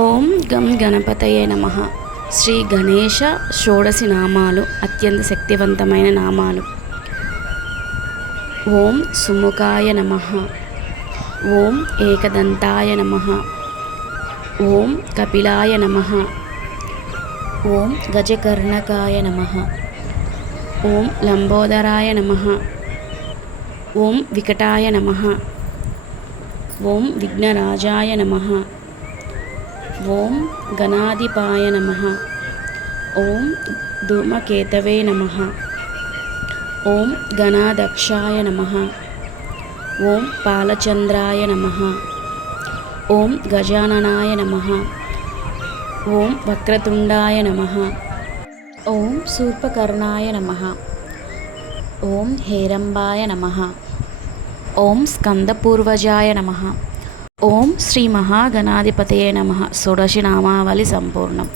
ఓం గం గణపతయే నమః. శ్రీ గణేశ షోడశి నామాలు అత్యంత శక్తివంతమైన నామాలు. ఓం సుముఖాయ నమః. ఓం ఏకదంతాయ నమః. ఓం కపిలాయ నమః. ఓం గజకర్ణకాయ నమః. ఓం లంబోదరాయ నమః. ఓం వికటాయ నమః. ఓం విఘ్నరాజాయ నమః. ఓం గణాధిపాయ నమః. ఓం ధూమకేతవే నమః. ఓం గణాధ్యక్షాయ నమః. ఓం పాలచంద్రాయ నమః. ఓం గజాననాయ నమః. ఓం వక్రతుండాయ నమః. ఓం శూర్పకర్ణాయ నమః. ఓం హేరంబాయ నమః. ఓం స్కందపూర్వజాయ నమః. ఓం శ్రీ మహాగణాధిపతయే నమః. షోడశి నామావళి సంపూర్ణం.